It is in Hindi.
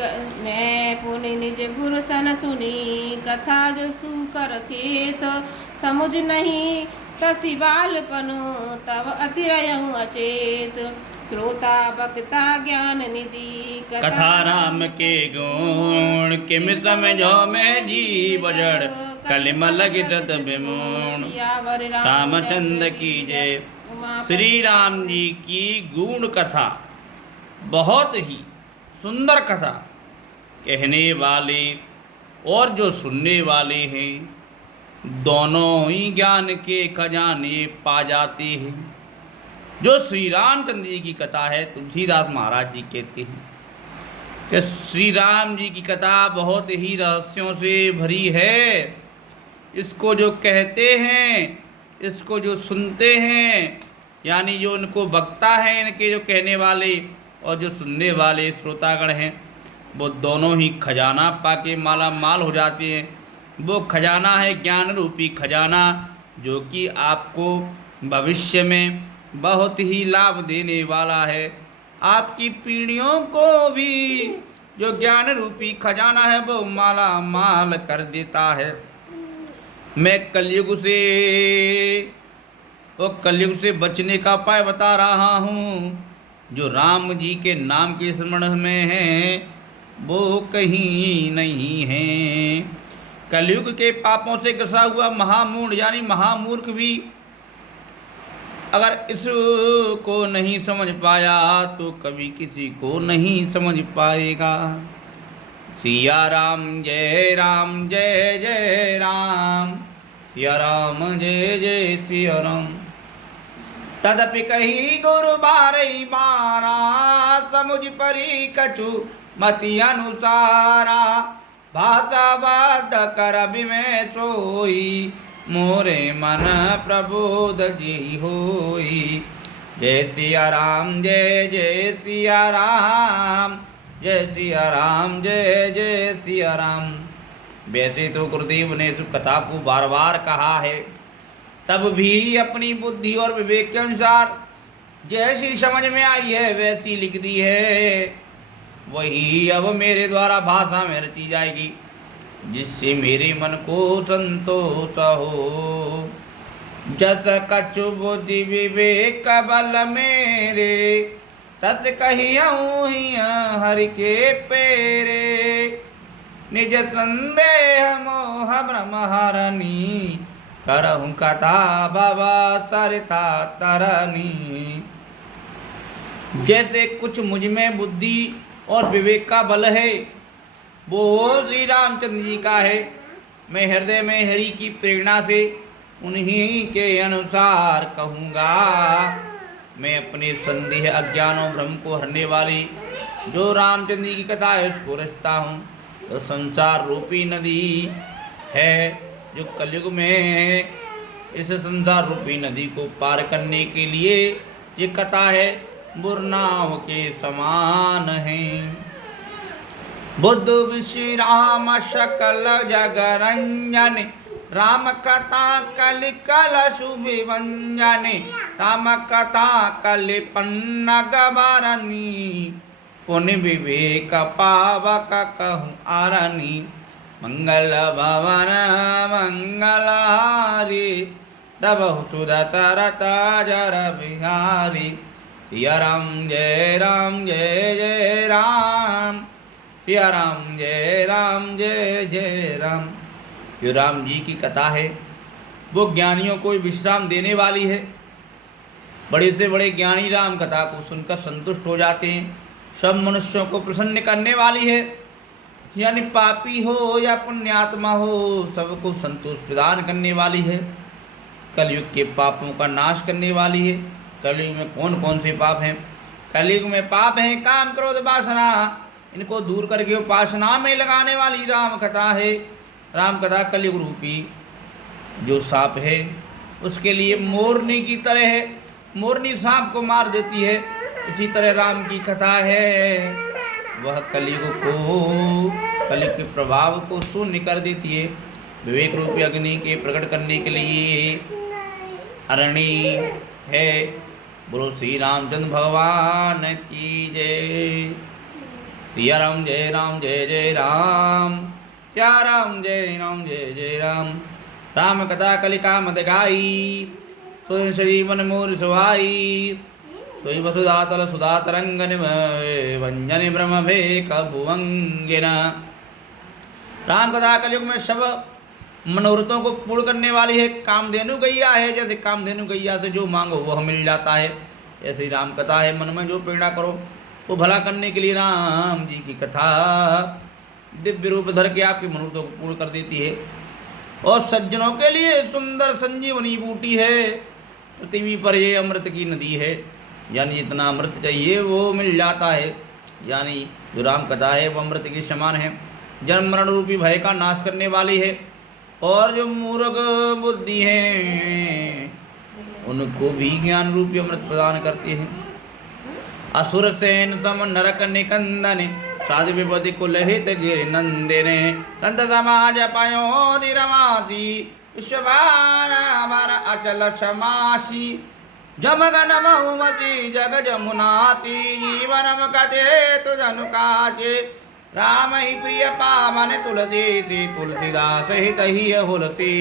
मैं पुनि निज गुरु सन सुनी कथा जो सुकर खेत समुझ नहीं तसी बालपनु तब अतिरयहु अचेत श्रोता वक्ता ज्ञान निधि कथा राम के गुण किम समझो में जीव जड़ कलिमल गिरत विमूढ़। रामचंद्र की जय। श्री राम जी की गुण कथा, बहुत ही सुंदर कथा, कहने वाले और जो सुनने वाले हैं दोनों ही ज्ञान के खजाने पा जाते हैं। जो श्री रामचंद्र जी की कथा है, तुलसीदास महाराज जी कहते हैं कि श्री राम जी की कथा बहुत ही रहस्यों से भरी है। इसको जो कहते हैं, इसको जो सुनते हैं, यानी जो उनको वक्ता हैं, इनके जो कहने वाले और जो सुनने वाले श्रोतागण हैं, वो दोनों ही खजाना पाके माला माल हो जाते हैं। वो खजाना है ज्ञान रूपी खजाना, जो कि आपको भविष्य में बहुत ही लाभ देने वाला है। आपकी पीढ़ियों को भी जो ज्ञान रूपी खजाना है वो माला माल कर देता है। मैं कलयुग से बचने का उपाय बता रहा हूँ। जो राम जी के नाम के स्मरण में है वो कहीं नहीं है। कलयुग के पापों से ग्रसा हुआ महामूढ़ यानी महामूर्ख भी अगर इसको नहीं समझ पाया तो कभी किसी को नहीं समझ पाएगा। सिया राम जय जय राम, सिया राम जय जय सिया राम। तदपि कही गुरु बारही बारा, समुझ परी कछु मति अनुसारा। भाषा बाध कर में सोई, मोरे मन प्रबोध जी होई। जय सिया राम जय जय सिया राम, जय सिया राम जय जय सिया राम। वैसे तो गुरुदेव ने इस कथा को बार बार कहा है, तब भी अपनी बुद्धि और विवेक के अनुसार जैसी समझ में आई है वैसी लिख दी है। वही अब मेरे द्वारा भाषा में रची जाएगी, जिससे मेरे मन को संतोष हो। जस कछु बुद्धि विवेक बल मेरे, तस कहियऊँ हरि के पेरे। निज संदेह मोह भ्रम हरनी, करहूँ कथा बाबा सरिता तरनी। जैसे कुछ मुझ में बुद्धि और विवेक का बल है वो श्री रामचंद्र जी का है। मैं हृदय में हरि की प्रेरणा से उन्हीं के अनुसार कहूँगा। मैं अपने संदेह अज्ञान और भ्रम को हरने वाली जो रामचंद्र जी की कथा है उसको रचता हूँ। तो संसार रूपी नदी है जो कलयुग में, इस संसार रूपी नदी को पार करने के लिए ये कथा है बुरनाव के समान है। बुद्ध विश्व राम सकल जग रंजन, राम कथा कलि कल शुभ व्यंजन। राम कथा कलि पन्नग बरनी, पुण्य विवेक पावक कहूँ आरनी। मंगल भवन मंगलहारी, दबहु सुदतर जर बिहारी। सिया राम जय जय राम, सिया राम जय जय राम। जो राम जी की कथा है वो ज्ञानियों को विश्राम देने वाली है। बड़े से बड़े ज्ञानी राम कथा को सुनकर संतुष्ट हो जाते हैं। सब मनुष्यों को प्रसन्न करने वाली है, यानी पापी हो या पुण्यात्मा हो सबको संतोष प्रदान करने वाली है। कलयुग के पापों का नाश करने वाली है। कलयुग में कौन कौन से पाप हैं? कलयुग में पाप हैं काम क्रोध वासना, इनको दूर करके उपासना में लगाने वाली राम कथा है। राम कथा कलयुग रूपी जो सांप है उसके लिए मोरनी की तरह है। मोरनी सांप को मार देती है, इसी तरह राम की कथा है। वह कलयुग के प्रभाव को शून्य कर देती है। विवेक रूपी अग्नि के प्रकट करने के लिए अरणी है। बोलो श्री रामचंद्र भगवान की जय। सिया राम जय जय राम, सिया राम जय जय राम। राम कथा कलिका मद गाई, सोई श्रीवन मोर सुहाई। सोई वसुधा तल सुधा तरंगन वंजन ब्रह्म भे कभुवंगिना। राम कथा कलयुग में सब मनोरथों को पूर्ण करने वाली है। कामधेनु गैया है, जैसे कामधेनु गैया से जो मांगो वह मिल जाता है, ऐसी राम कथा है। मन में जो प्रेरणा करो वो भला करने के लिए राम जी की कथा दिव्य रूप धर के आपके मनोरथों को पूर्ण कर देती है। और सज्जनों के लिए सुंदर संजीवनी बूटी है। पृथ्वी पर ये अमृत की नदी है, यानी जितना अमृत चाहिए वो मिल जाता है। यानी जो राम कथा है वो अमृत के समान है, जन्म मरण रूपी भय का नाश करने वाली है। और जो मूर्ख बुद्धि है उनको भी ज्ञान रूपी अमृत प्रदान करती है। असुर सेन सम नरक निकंदन, साधु विपति कुल हित गिर नंदिने। संत समाज पयोधि रमासी, विश्वभार अचल क्षमासी। जमगन बहुमति जग जमुनाति, जीवनम कथे तुझनु काचे। राम ही प्रिय पावन तुलसी, तुलसीदास हित ही हुलसी।